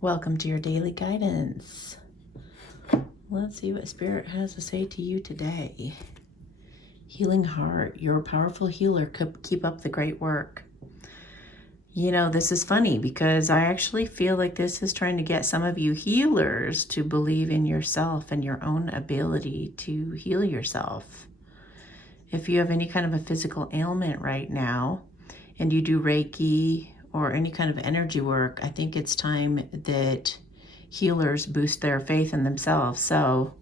Welcome to your daily guidance. Let's see what Spirit has to say to you today. Healing heart, you're a powerful healer. Keep up the great work. You know, this is funny because I actually feel like this is trying to get some of you healers to believe in yourself and your own ability to heal yourself. If you have any kind of a physical ailment right now and you do Reiki or any kind of energy work, I think it's time that healers boost their faith in themselves. So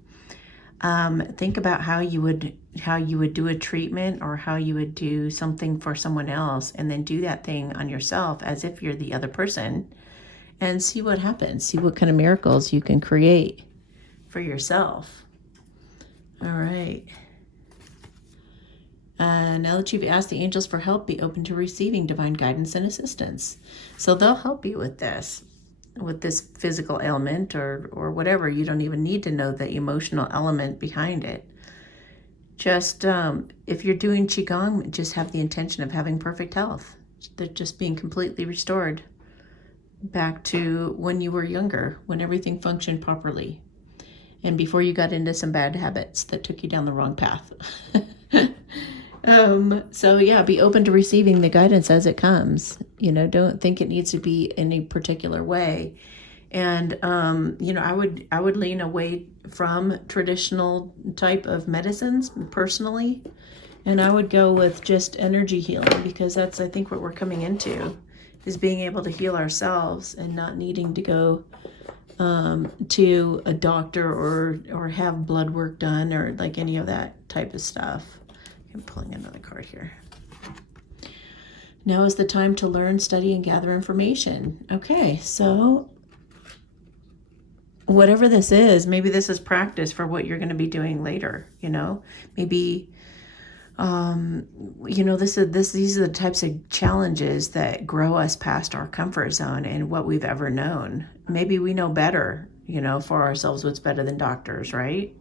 think about how you would do a treatment or how you would do something for someone else, and then do that thing on yourself as if you're the other person, and see what happens. See what kind of miracles you can create for yourself. All right. Now that you've asked the angels for help, be open to receiving divine guidance and assistance. So they'll help you with this physical ailment or whatever. You don't even need to know the emotional element behind it. Just if you're doing Qigong, just have the intention of having perfect health. They're just being completely restored back to when you were younger, when everything functioned properly, and before you got into some bad habits that took you down the wrong path. So yeah, be open to receiving the guidance as it comes. You know, don't think it needs to be in a particular way. And, you know, I would lean away from traditional type of medicines personally. And I would go with just energy healing, because that's, I think, what we're coming into, is being able to heal ourselves and not needing to go to a doctor or have blood work done or like any of that type of stuff. I'm pulling another card here. Now is the time to learn, study, and gather information. Okay, so whatever this is, maybe this is practice for what you're going to be doing later. You know, maybe, you know, these are the types of challenges that grow us past our comfort zone and what we've ever known. Maybe we know better, you know, for ourselves what's better than doctors, right?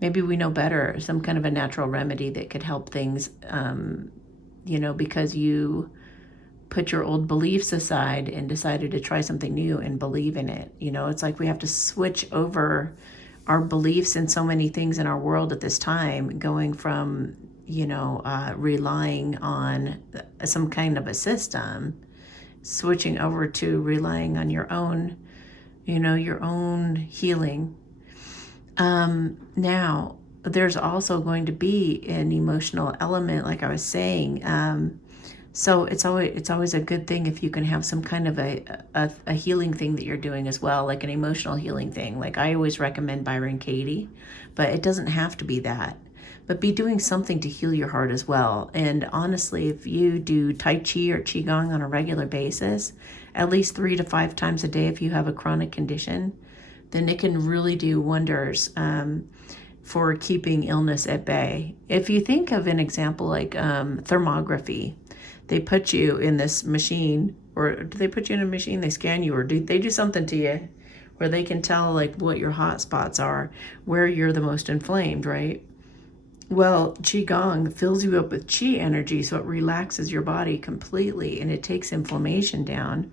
Maybe we know better, some kind of a natural remedy that could help things, you know, because you put your old beliefs aside and decided to try something new and believe in it. You know, it's like we have to switch over our beliefs in so many things in our world at this time, going from, you know, relying on some kind of a system, switching over to relying on your own, you know, your own healing. Now, there's also going to be an emotional element, like I was saying. So it's always a good thing if you can have some kind of a healing thing that you're doing as well, like an emotional healing thing. Like I always recommend Byron Katie, but it doesn't have to be that. But be doing something to heal your heart as well. And honestly, if you do Tai Chi or Qigong on a regular basis, at least 3 to 5 times a day, if you have a chronic condition, then it can really do wonders for keeping illness at bay. If you think of an example like thermography, they put you in this machine, or do they put you in a machine? They scan you, or do they do something to you where they can tell like what your hot spots are, where you're the most inflamed, right? Well, Qigong fills you up with Qi energy, so it relaxes your body completely and it takes inflammation down.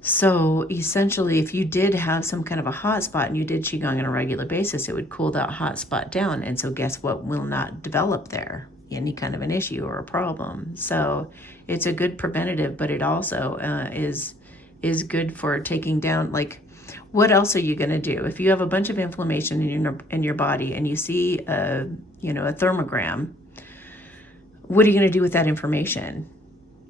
So essentially, if you did have some kind of a hot spot and you did Qigong on a regular basis, it would cool that hot spot down. And so guess what will not develop there? Any kind of an issue or a problem. So it's a good preventative, but it also is good for taking down, like, what else are you going to do? If you have a bunch of inflammation in your body and you see a thermogram, what are you going to do with that information?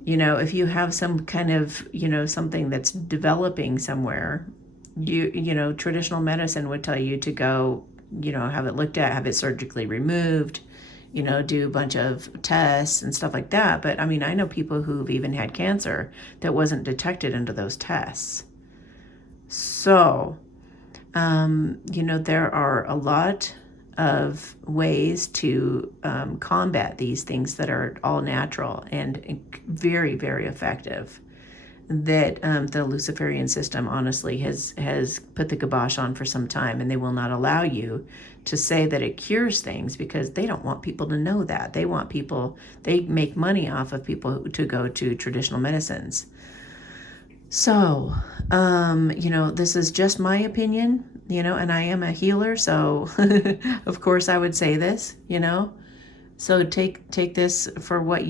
You know, if you have some kind of, you know, something that's developing somewhere, you know, traditional medicine would tell you to go, you know, have it looked at, have it surgically removed, you know, do a bunch of tests and stuff like that. But I mean, I know people who've even had cancer that wasn't detected under those tests. So, you know, there are a lot of ways to combat these things that are all natural and very, very effective, that the Luciferian system honestly has put the kibosh on for some time, and they will not allow you to say that it cures things, because they don't want people to know that. They make money off of people to go to traditional medicines. So, this is just my opinion, and I am a healer, so of course I would say this, So take this for what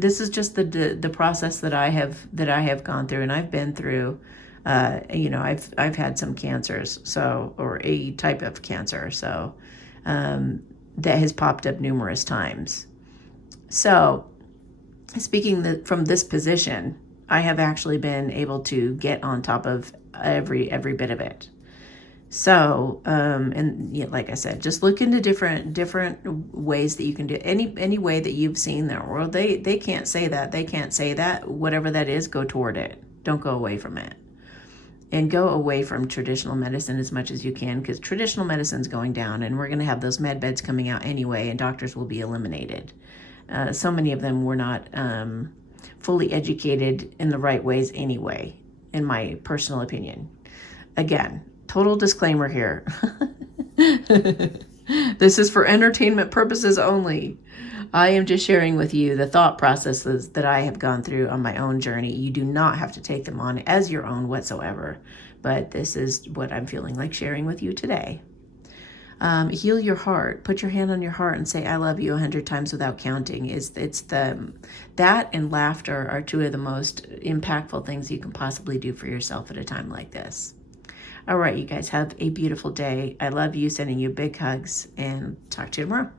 this is just the process that I have gone through and I've been through. I've had some cancers, or a type of cancer, um, that has popped up numerous times. So, speaking from this position, I have actually been able to get on top of every bit of it. So, and yeah, like I said, just look into different ways that you can do any way that you've seen their world. They can't say that. They can't say that. Whatever that is, go toward it. Don't go away from it. And go away from traditional medicine as much as you can, because traditional medicine's going down, and we're going to have those med beds coming out anyway, and doctors will be eliminated. So many of them were not fully educated in the right ways anyway, in my personal opinion. Again, total disclaimer here. This is for entertainment purposes only. I am just sharing with you the thought processes that I have gone through on my own journey. You do not have to take them on as your own whatsoever, but this is what I'm feeling like sharing with you today. Heal your heart. Put your hand on your heart and say, I love you 100 times without counting. That and laughter are two of the most impactful things you can possibly do for yourself at a time like this. All right, you guys have a beautiful day. I love you, sending you big hugs, and talk to you tomorrow.